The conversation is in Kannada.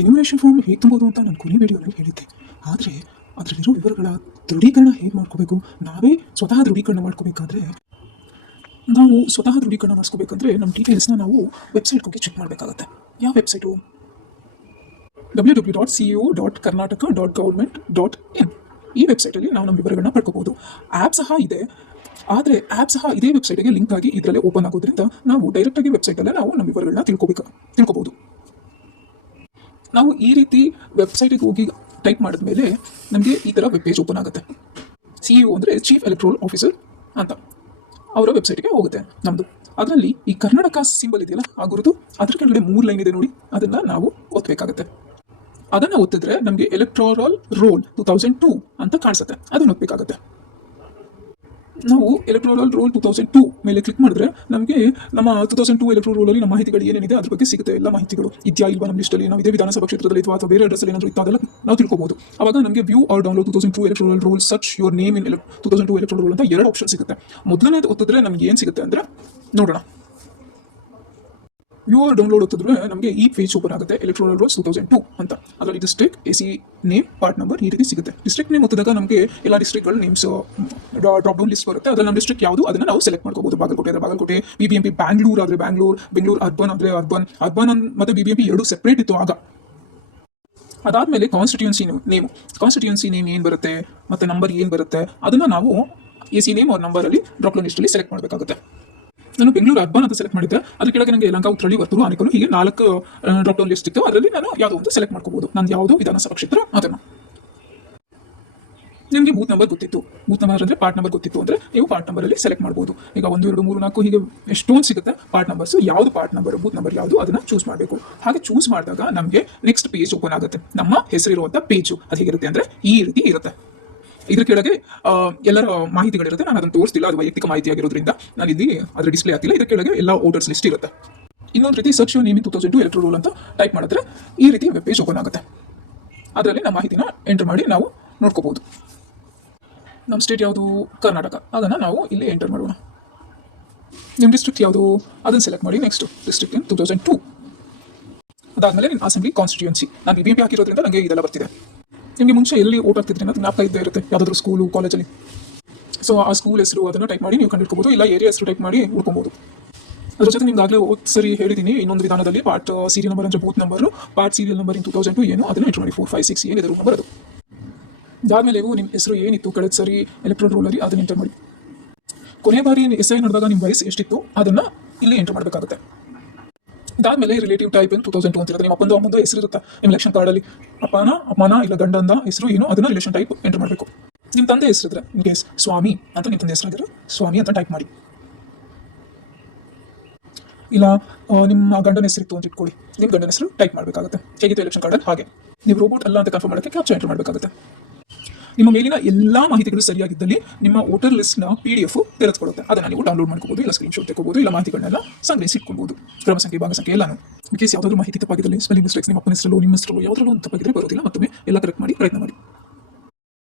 ಎನ್ಯುಮರೇಷನ್ ಫಾರ್ಮ್ ಹೇಗೆ ತುಂಬೋದು ಅಂತ ನಾನು ಕೊನೆ ವಿಡಿಯೋನಲ್ಲಿ ಹೇಳಿದ್ದೆ. ಆದರೆ ಅದರಲ್ಲಿರೋ ವಿವರಗಳ ದೃಢೀಕರಣ ಹೇಗೆ ಮಾಡ್ಕೋಬೇಕು, ನಾವೇ ಸ್ವತಃ ದೃಢೀಕರಣ ಮಾಡ್ಕೋಬೇಕಾದ್ರೆ ನಾವು ಸ್ವತಃ ದೃಢೀಕರಣ ಮಾಡಿಸ್ಕೋಬೇಕಂದ್ರೆ ನಮ್ಮ ಡೀಟೇಲ್ಸ್ನ ನಾವು ವೆಬ್ಸೈಟ್ಗೆ ಹೋಗಿ ಚೆಕ್ ಮಾಡಬೇಕಾಗತ್ತೆ. ಯಾವ ವೆಬ್ಸೈಟು? www.ceo.karnataka.government.in. ಈ ವೆಬ್ಸೈಟಲ್ಲಿ ನಾವು ನಮ್ಮ ವಿವರಗಳನ್ನ ಪಡ್ಕೋಬೋದು. ಆ್ಯಪ್ ಸಹ ಇದೆ, ಆದರೆ ಆ್ಯಪ್ ಸಹ ಇದೇ ವೆಬ್ಸೈಟ್ಗೆ ಲಿಂಕ್ ಆಗಿ ಇದರಲ್ಲೇ ಓಪನ್ ಆಗೋದ್ರಿಂದ ನಾವು ಡೈರೆಕ್ಟಾಗಿ ವೆಬ್ಸೈಟಲ್ಲೇ ನಾವು ನಮ್ಮ ವಿವರಗಳನ್ನ ತಿಳ್ಕೊಬೋದು. ನಾವು ಈ ರೀತಿ ವೆಬ್ಸೈಟಿಗೆ ಹೋಗಿ ಟೈಪ್ ಮಾಡಿದ್ಮೇಲೆ ನಮಗೆ ಈ ಥರ ವೆಬ್ ಪೇಜ್ ಓಪನ್ ಆಗುತ್ತೆ. CEO ಅಂದರೆ ಚೀಫ್ ಎಲೆಕ್ಟ್ರಲ್ ಆಫೀಸರ್ ಅಂತ ಅವರ ವೆಬ್ಸೈಟ್ಗೆ ಹೋಗುತ್ತೆ ನಮ್ಮದು. ಅದರಲ್ಲಿ ಈ ಕರ್ನಾಟಕ ಸಿಂಬಲ್ ಇದೆಯಲ್ಲ, ಆ ಗುರುತು, ಅದ್ರ ಕೆಳಗಡೆ 3 ಲೈನ್ ಇದೆ ನೋಡಿ, ಅದನ್ನು ನಾವು ಒತ್ತಬೇಕಾಗುತ್ತೆ. ಅದನ್ನು ಒತ್ತಿದ್ರೆ ನಮಗೆ ಎಲೆಕ್ಟ್ರಲ್ ರೋಲ್ 2002 ಅಂತ ಕಾಣಿಸುತ್ತೆ, ಅದನ್ನು ಒತ್ತಬೇಕಾಗುತ್ತೆ. ನಾವು ಎಲೆಕ್ಟ್ರಲ್ ರೋಲ್ 2002 ಮೇಲೆ ಕ್ಲಿಕ್ ಮಾಡಿದ್ರೆ ನಮಗೆ ನಮ್ಮ 2002 ಎಲೆಕ್ಟ್ರಲ್ ರೋಲಲ್ಲಿ ನಮ್ಮ ಮಾಹಿತಿಗಳು ಏನೇನಿದೆ ಅದ್ರ ಬಗ್ಗೆ ಸಿಗುತ್ತೆ. ಎಲ್ಲ ಮಾಹಿತಿಗಳು ಇದೆಯಾ ಇಲ್ವಾ ನಮ್ಮ ಲಿಸ್ಟಲ್ಲಿ, ನಾವು ಇದೇ ವಿಧಾನಸಭಾ ಕ್ಷೇತ್ರದಲ್ಲಿ ಅಥವಾ ಬೇರೆ ಅಡ್ರೆಸ್ಸಲ್ಲಿ ಏನಾದರೂ ಇತ್ತು ಅದೆಲ್ಲ ನಾವು ತಿಳ್ಕೊಬೋದು. ಅವಾಗ ನಮಗೆ view or download 2002 electoral roll, search your name in 2002 electoral roll ಅಂತ 2 ಆಪ್ಷನ್ ಸಿಗುತ್ತೆ. ಮೊದಲನೇದು ಒತ್ತಿದ್ರೆ ನಮ್ಗೆ ಏನು ಸಿಗುತ್ತೆ ಅಂದರೆ ನೋಡೋಣ. ವ್ಯೂ ಆರ್ ಡೌನ್ಲೋಡ್ ಒತ್ತಿದ್ರೆ ನಮಗೆ ಈ ಪೇಜ್ ಓಪನ್ ಆಗುತ್ತೆ, ಎಲೆಕ್ಟ್ರಲ್ ರೋಲ್ಸ್ 2002 ಅಂತ. ಅದರಲ್ಲಿ district, AC name, part number ಈ ರೀತಿ ಸಿಗುತ್ತೆ. ಡಿಸ್ಟ್ರಿಕ್ಟ್ ನೇಮ್ ಒತ್ತಿದಾಗ ನಮಗೆ ಎಲ್ಲ ಡಿಸ್ಟ್ರಿಕ್ಟ್ಗಳ ನೇಮ್ಸ್ ಡ್ರಾಪ್ ಡೌನ್ ಲಿಸ್ಟ್ ಬರುತ್ತೆ. ಅದರಲ್ಲಿ ನಮ್ಮ ಡಿಸ್ಟ್ರಿಕ್ಟ್ ಯಾವುದು ಅದನ್ನು ನಾವು ಸೆಲೆಕ್ಟ್ ಮಾಡ್ಕೋಬೋದು. ಬಾಗಲಕೋಟೆ ಆದರೆ ಬಾಗಲಕೋಟೆ, BBMP ಬ್ಯಾಂಗ್ಳೂರ್ ಆದರೆ ಬೆಂಗಳೂರು ಅರ್ಬನ್ ಆದರೆ ಅರ್ಬನ್ ಮತ್ತು BBMP 2 ಸೆಪ್ರೇಟ್ ಇತ್ತು ಆಗ. ಅದಾದಮೇಲೆ ಕಾನ್ಸ್ಟಿಟ್ಯೂನ್ಸಿ ನೇಮ್ ಏನು ಬರುತ್ತೆ ಮತ್ತು ನಂಬರ್ ಏನು ಬರುತ್ತೆ ಅದನ್ನು ನಾವು AC ನೇಮ್ ಅವ್ರ ನಂಬರಲ್ಲಿ ಡ್ರಾಪ್ ಡೌನ್ ಲಿಸ್ಟಲ್ಲಿ ಸೆಲೆಕ್ಟ್ ಮಾಡಬೇಕಾಗುತ್ತೆ. ನಾನು ಬೆಂಗಳೂರು ಅರ್ಬನ್ ಅಂತ ಸೆಲೆಕ್ಟ್ ಮಾಡಿದ್ದೆ. ಅದ್ರ ಕೆಳಗೆ ನನಗೆ ಯಲಹಂಕ, ಉತ್ರಳ್ಳಿ, ವರ್ತೂರು, ಆನೇಕಲ್ ಹೀಗೆ 4 ಡ್ರಾಪ್ ಡೌನ್ ಲಿಸ್ಟ್ ಇತ್ತು. ಅದರಲ್ಲಿ ನಾನು ಯಾವುದೋ ಒಂದು ಸೆಲೆಕ್ಟ್ ಮಾಡ್ಕೋಬೋದು. ನಾನು ಯಾವುದೋ ವಿಧಾನಸಭಾ ಕ್ಷೇತ್ರ ಅದನ್ನು. ನಿಮಗೆ ಬೂತ್ ನಂಬರ್ ಗೊತ್ತಿತ್ತು, ಬೂತ್ ನಂಬರ್ ಅಂದರೆ ಪಾರ್ಟ್ ನಂಬರ್ ಗೊತ್ತಿತ್ತು ಅಂದರೆ ನೀವು ಪಾರ್ಟ್ ನಂಬರಲ್ಲಿ ಸೆಲೆಕ್ಟ್ ಮಾಡ್ಬೋದು. ಈಗ 1, 2, 3, 4 ಹೀಗೆ ಎಷ್ಟೊಂದು ಸಿಗುತ್ತೆ ಪಾರ್ಟ್ ನಂಬರ್ಸು. ಯಾವುದು ಪಾರ್ಟ್ ನಂಬರ್, ಬೂತ್ ನಂಬರ್ ಯಾವುದು ಅದನ್ನು ಚೂಸ್ ಮಾಡಬೇಕು. ಹಾಗೆ ಚೂಸ್ ಮಾಡಿದಾಗ ನಮಗೆ ನೆಕ್ಸ್ಟ್ ಪೇಜ್ ಓಪನ್ ಆಗುತ್ತೆ. ನಮ್ಮ ಹೆಸರಿರುವಂಥ ಪೇಜು ಅದು ಹೇಗಿರುತ್ತೆ ಅಂದರೆ ಈ ರೀತಿ ಇರುತ್ತೆ. ಇದ್ರ ಕೆಳಗೆ ಎಲ್ಲರ ಮಾಹಿತಿಗಳಿರುತ್ತೆ. ನಾನು ಅದನ್ನು ತೋರಿಸ್ತಿಲ್ಲ, ಅದು ವೈಯಕ್ತಿಕ ಮಾಹಿತಿ ಆಗಿರೋದ್ರಿಂದ ನಾನು ಇಲ್ಲಿ ಅದರ ಡಿಸ್ಪ್ಲೇ ಆಗ್ತಿಲ್ಲ. ಇದರ ಕೆಳಗೆ ಎಲ್ಲ ವೋಟರ್ಸ್ ಲಿಸ್ಟ್ ಇರುತ್ತೆ. ಇನ್ನೊಂದು ರೀತಿ search your name in 2002 electoral roll ಅಂತ ಟೈಪ್ ಮಾಡಿದ್ರೆ ಈ ರೀತಿ ವೆಬ್ ಪೇಜ್ ಓಪನ್ ಆಗುತ್ತೆ. ಅದರಲ್ಲಿ ನಮ್ಮ ಮಾಹಿತಿನ ಎಂಟರ್ ಮಾಡಿ ನಾವು ನೋಡ್ಕೋಬಹುದು. ನಮ್ಮ ಸ್ಟೇಟ್ ಯಾವುದು? ಕರ್ನಾಟಕ. ಅದನ್ನು ನಾವು ಇಲ್ಲಿ ಎಂಟರ್ ಮಾಡೋಣ. ನಿಮ್ಮ ಡಿಸ್ಟ್ರಿಕ್ಟ್ ಯಾವುದು ಅದನ್ನು ಸೆಲೆಕ್ಟ್ ಮಾಡಿ. ನೆಕ್ಸ್ಟ್ ಡಿಸ್ಟ್ರಿಕ್ಟ್ ಇನ್ 2002. ಅದಾದಮೇಲೆ ನಿಮ್ಮ ಅಸೆಂಬ್ಲಿ ಕಾನ್ಸ್ಟಿಟ್ಯೂನ್ಸಿ. ನಾನು BBMP ಹಾಕಿರೋದ್ರಿಂದ ನನಗೆ ಇದೆಲ್ಲ ಬರ್ತಿದೆ. ನಿಮಗೆ ಮುಂಚೆ ಎಲ್ಲಿ ಓಟ್ ಆಗ್ತಿದ್ರೆ ಅನ್ನೋದು ಜ್ಞಾಪಕ ಇದ್ದೇ ಇರುತ್ತೆ, ಯಾವುದಾದ್ರೂ ಸ್ಕೂಲು, ಕಾಲೇಜಲ್ಲಿ. ಸೊ ಆ ಸ್ಕೂಲ್ ಹೆಸರು ಅದನ್ನು ಟೈಪ್ ಮಾಡಿ ನೀವು ಕಂಡುಹಿಡ್ಕೋಬೋದು, ಇಲ್ಲ ಏರಿಯಾ ಹೆಸರು ಟೈಪ್ ಮಾಡಿ ಹುಡ್ಕೊಬೋದು. ಅದ್ರ ಜೊತೆ ನಿಮ್ಗೆ ಆಗಲೇ ಸರಿ ಹೇಳಿದ್ದೀನಿ ಇನ್ನೊಂದು ವಿಧಾನದಲ್ಲಿ ಪಾರ್ಟ್ ಸೀರಿಯಲ್ ನಂಬರ್ ಅಂದರೆ booth number, part serial number in 2002 ಏನು ಅದನ್ನು ಎಂಟರ್ ಮಾಡಿ. 4, 5, 6 ಏನಿದೆ ರೂಲ್ ನಂಬರ್ ಅದು. ಅದಾದಮೇಲೆ ನಿಮ್ಮ ಹೆಸರು ಏನಿತ್ತು ಕಳೆದ ಸರಿ ಎಲೆಕ್ಟ್ರಲ್ ರೋಲಲ್ಲಿ ಅದನ್ನು ಎಂಟರ್ ಮಾಡಿ. ಕೊನೆ ಬಾರಿ SI ನಡೆದಾಗ ನಿಮ್ಮ ವಯಸ್ಸು ಎಷ್ಟಿತ್ತು ಅದನ್ನು ಇಲ್ಲಿ ಎಂಟರ್ ಮಾಡಬೇಕಾಗುತ್ತೆ. ಅದಾದಮೇಲೆ ರಿಲೇಟಿವ್ ಟೈಪ್ ಏನು 2002 ಅಂತ ಇರುತ್ತೆ. ನಿಮ್ಮ ಅಮ್ಮಂದು ಹೆಸರು ಇರುತ್ತೆ ನಿಮ್ಮ ಎಲೆಕ್ಷನ್ ಕಾರ್ಡಲ್ಲಿ. ಅಪ್ಪನ ಇಲ್ಲ ಗಂಡಂದ ಹೆಸರು ಏನು ಅದನ್ನು ರಿಲೇಷನ್ ಟೈಪ್ ಎಂಟರ್ ಮಾಡಬೇಕು. ನಿಮ್ಮ ತಂದೆ ಹೆಸರಿದ್ರೆ ಇನ್ ಕೇಸ್ ಸ್ವಾಮಿ ಅಂತ ನಿಮ್ಮ ತಂದೆ ಹೆಸರಾಗಿರೋ ಸ್ವಾಮಿ ಅಂತ ಟೈಪ್ ಮಾಡಿ. ಇಲ್ಲ ನಿಮ್ಮ ಗಂಡನ ಹೆಸರಿತ್ತು ಅಂತ ಇಟ್ಕೊಳ್ಳಿ, ನಿಮ್ಮ ಗಂಡನ ಹೆಸರು ಟೈಪ್ ಮಾಡಬೇಕಾಗುತ್ತೆ. ಹೇಗಿತ್ತು ಎಲೆಕ್ಷನ್ ಕಾರ್ಡಲ್ಲಿ ಹಾಗೆ. ನೀವು ರೋಬೋಟ್ ಅಲ್ಲ ಅಂತ ಕನ್ಫರ್ಮ್ ಮಾಡೋಕ್ಕೆ ಕ್ಯಾಪ್ಚಾ ಎಂಟರ್ ಮಾಡಬೇಕಾಗುತ್ತೆ. ನಿಮ್ಮ ಮೇಲಿನ ಎಲ್ಲ ಮಾಹಿತಿಗಳು ಸರಿಯಾಗಿದ್ದಲ್ಲಿ ನಿಮ್ಮ ವೋಟರ್ ಲಿಸ್ಟ್ನ PDF ತೆರೆದುಕೊಳ್ಳುತ್ತೆ. ಅದನ್ನು ನೀವು ಡೌನ್ಲೋಡ್ ಮಾಡ್ಕೋಬೋದು, ಇಲ್ಲ ಸ್ಕ್ರೀನ್ಶಾಟ್ ತೆಗೋಬೋದು, ಇಲ್ಲ ಮಾಹಿತಿಗಳನ್ನೆಲ್ಲ ಸಂಗ್ರಹಿಸಿಟ್ಕೊಳ್ಬೋದು. ಕ್ರಮ ಸಂಖ್ಯೆ, ಭಾಗ ಸಂಖ್ಯೆ ಎಲ್ಲಾನು. ಇನ್ ಕೇಸ್ ಯಾವುದಾದ್ರೂ ಮಾಹಿತಿ ತಪ್ಪಾಗಿದ್ದಲ್ಲಿ, ಸ್ಪೆಲ್ಲಿಂಗ್ ಮಿಸ್ಟೇಕ್ಸ್ ನಿಮ್ಮ ಅಪ್ಪನ ಹೆಸರು ನಿಮ್ಮ ಹೆಸರು ಯಾವುದಾದ್ರೂ ಒಂದು ತಪ್ಪಾಗಿದ್ರೆ ಬರೋದಿಲ್ಲ. ಮತ್ತೊಮ್ಮೆ ಎಲ್ಲ ಕರೆಕ್ಟ್ ಮಾಡಿ ಪ್ರಯತ್ನ ಮಾಡಿ.